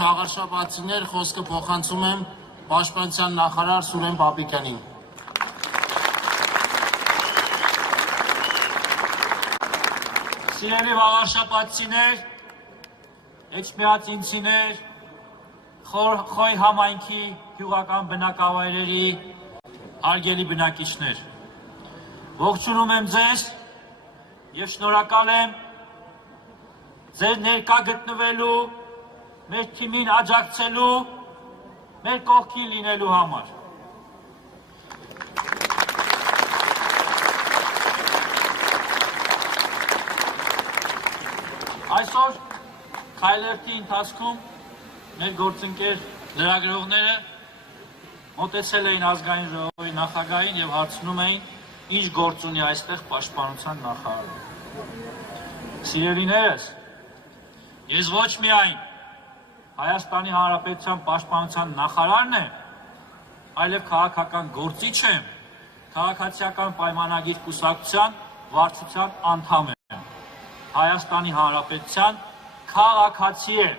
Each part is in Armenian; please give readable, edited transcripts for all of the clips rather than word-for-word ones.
Աղարշապատցիներ, խոսքը փոխանցում եմ Պաշտպանության նախարար Սուրեն Պապիկյանին։ Սիրելի աղարշապատցիներ, էջմիածինցիներ, Խոյ համայնքի գյուղական բնակավայրերի հարգելի բնակիչներ, ողջունում եմ ձեզ և շնորհակալ եմ ձեր ներկա գտնվելու, մեր թիմին աջակցելու, մեր կողքին լինելու համար։ Այսօր քայլերթի ընթացքում մեր գործընկեր լրագրողները մոտեցել էին ազգային ժողովի նախագահին և հարցնում էին, ինչ գործ ունի այստեղ պաշտպանության նախարարը։ Սիրելիներս, ես ոչ միայն Հայաստանի Հանրապետության պաշտպանության նախարարն եմ, այլև քաղաքական գործիչ եմ, քաղաքացիական պայմանագիր կուսակցության վարչության անդամ եմ, Հայաստանի Հանրապետության քաղաքացի եմ։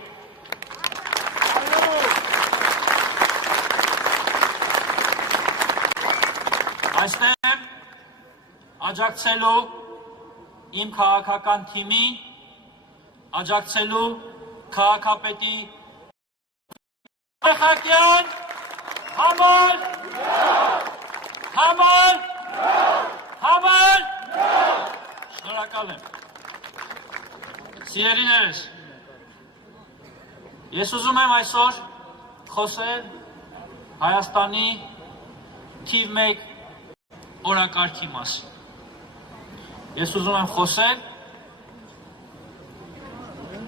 Այստեղ եմ աջակցելու իմ քաղաքական թիմին, աջակցելու քաղաքապետի Խակյան համար, շնորհակալ եմ։ Սիրելիներս, ես ուզում եմ այսօր խոսել Հայաստանի թիվ 1 օրակարգի մասին։ Ես ուզում եմ խոսել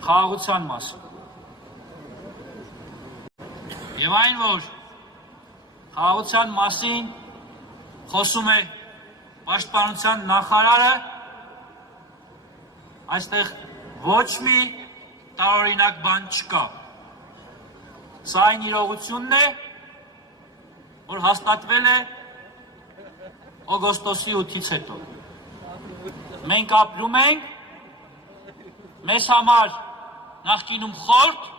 խաղաղության մասին։ Եվ այն, որ խաղաղության մասին խոսում է պաշտպանության նախարարը, այստեղ ոչ մի տարօրինակ բան չկա։ Սա այն իրողությունն է, որ հաստատվել է օգոստոսի 8-ից հետո։ Մենք ապրում ենք մեզ համար նախկինում խորտ,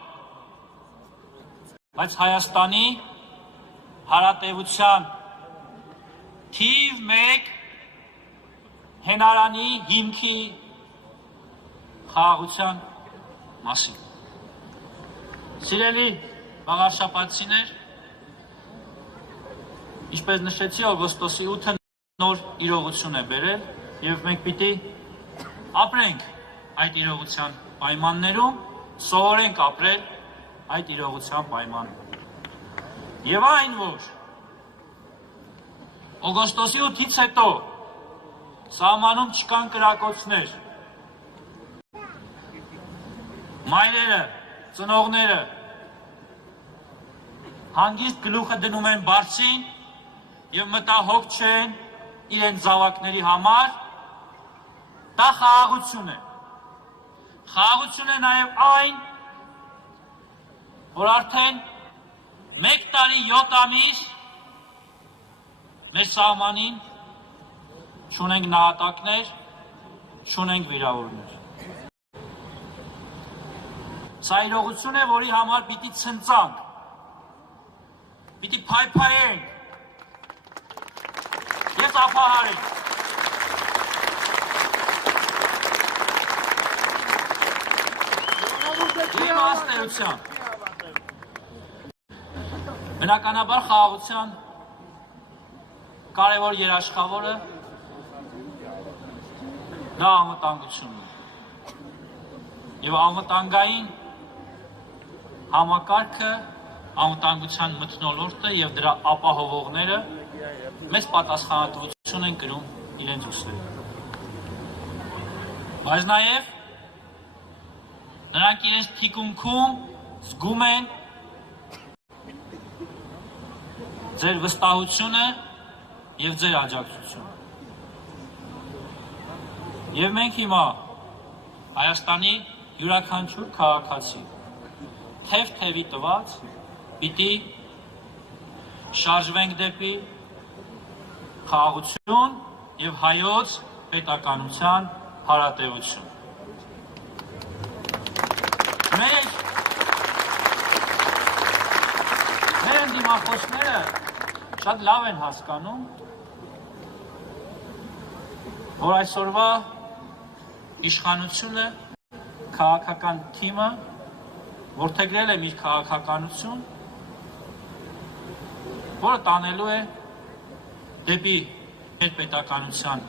բայց Հայաստանի հարատևության թիվ 1 հենարանի հիմքի խաղաղության մասին։ Սիրելի աղարշապատցիներ, ինչպես նշեցի, օգոստոսի 8-ը նոր իրողություն է բերել և մենք պիտի ապրենք այդ իրողության պայմաններում, սովորենք ապրել այդ իրողության պայմաններում։ Եվ այն, որ օգոստոսի 8-ից հետո սահմանում չկան կրակոցներ, մայրերը, ծնողները հանգիստ գլուխը դնում են բարձին և մտահոգ չեն իրենց զավակների համար, դա խաղաղություն է։ Խաղաղություն է նաև այն, որ արդեն 1 տարի 7 ամիս մեր սահմանին չունենք նահատակներ, չունենք վիրավորներ։ Սա իրողություն է, որի համար պիտի ցնծանք, պիտի փայփայենք և ապահարենք։ Իմ հասնելությամբ, բնականաբար խաղաղության կարևոր երաշխավորը դա անվտանգությունն է։ Եվ անվտանգային համակարգը, անվտանգության մթնոլորտը և դրա ապահովողները մեծ պատասխանատվություն են կրում իրենց ուսերին։ Բայց նաև նրանք իրենց թիկունքում զգում են ձեր վստահությունը և ձեր աջակցությունը։ Եվ մենք հիմա Հայաստանի յուրաքանչյուր քաղաքացի թև-թևի տված պիտի շարժվենք դեպի խաղաղություն և հայոց պետականության հարատևություն։ դիմախոսները շատ լավ են հասկանում, որ այսօրվա իշխանությունը, քաղաքական թիմը որդեգրել է մի քաղաքականություն, որը տանելու է դեպի մեր պետականության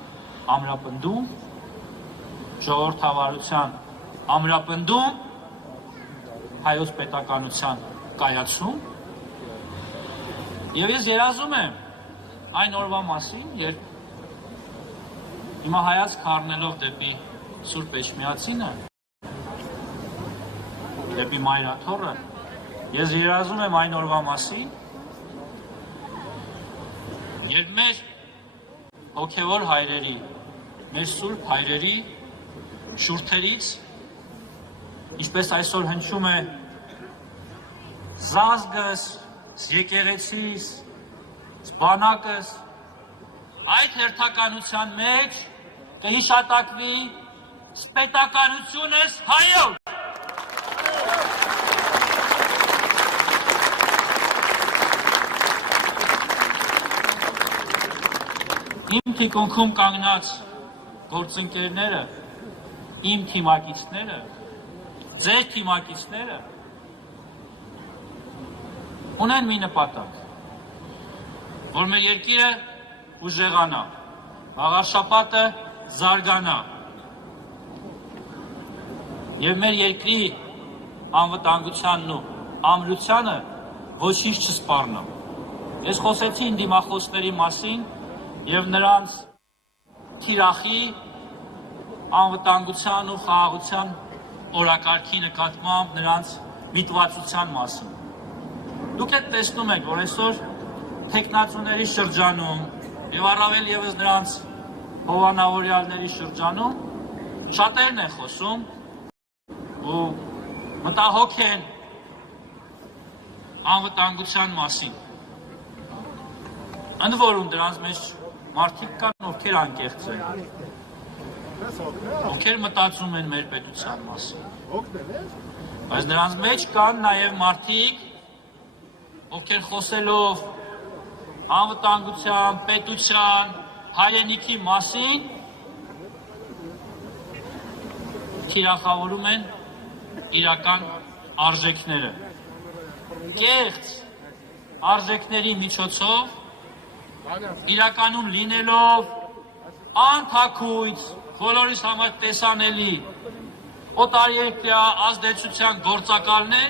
ամրապնդում, ժողովրդավարության ամրապնդում, հայոց պետականության կայացում, եւ ես երազում եմ այն օրվա մասին, երբ հիմա հայացք առնելով դեպի Սուրբ Էջմիածինը, դեպի Մայրաթոռը, ես երազում եմ այն օրվա մասին, երբ մեր հոգևոր հայրերի, մեր սուրբ հայրերի շուրթերից, ինչպես այսօր հնչում է զազգս, եկեղեցիս, բանակս, այդ հերթականության մեջ կհիշատակվի պետականությունս հայոց։ Իմ թիկունքում կանգնած գործընկերները, իմ թիմակիցները, ձեր թիմակիցները ունեն մի նպատակ, որ մեր երկիրը ուժեղանա, աղարշապատը զարգանա եւ մեր երկրի անվտանգությանն ու ամրությանը ոչինչ չսպառնա։ Ես խոսեցի իմ դիմախոսների մասին եւ նրանց թիրախի անվտանգության ու խաղաղության օրակարգի նկատմամբ նրանց միտվածության մասին։ Դուք եք տեսնում եք, որ այսօր թեկնածուների շրջանում եւ առավել եւս նրանց հովանավորյալների շրջանում շատերն են խոսում ու մտահոգ են անվտանգության մասին։ Ընդ որում դրանց մեջ մարդիկ կան, ովքեր անկեղծ են, ովքեր մտածում են մեր պետության մասին։ Բայց նրանց մեջ կան նաև մարդիկ, ովքեր խոսելով անվտանգության, պետության, հայրենիքի մասին թիրախավորում են իրական արժեքները։ Կեղծ արժեքների միջոցով իրականում լինելով անթաքույց, բոլորիս համար տեսանելի օտարերկրյա ազդեցության գործակալներ,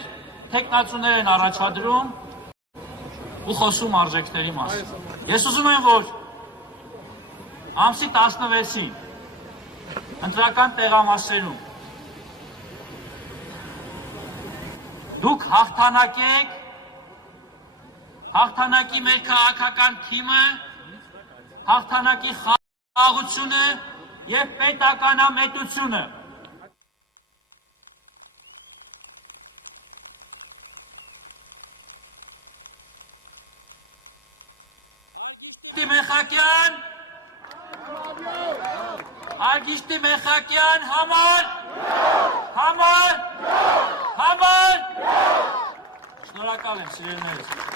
թեկնածուներ են առաջադրում ու խոսում արժեքների մասին։ Ես ուզում եմ, որ ամսի 16-ին ընտրական տեղամասերում դուք հաղթանակեք, հաղթանակի մեր քաղաքական թիմը, հաղթանակի խաղաղությունը եւ պետականամետությունը։ Արգիշտի Մեխակյան համար, Շնորհակալ եմ, սիրելիներս։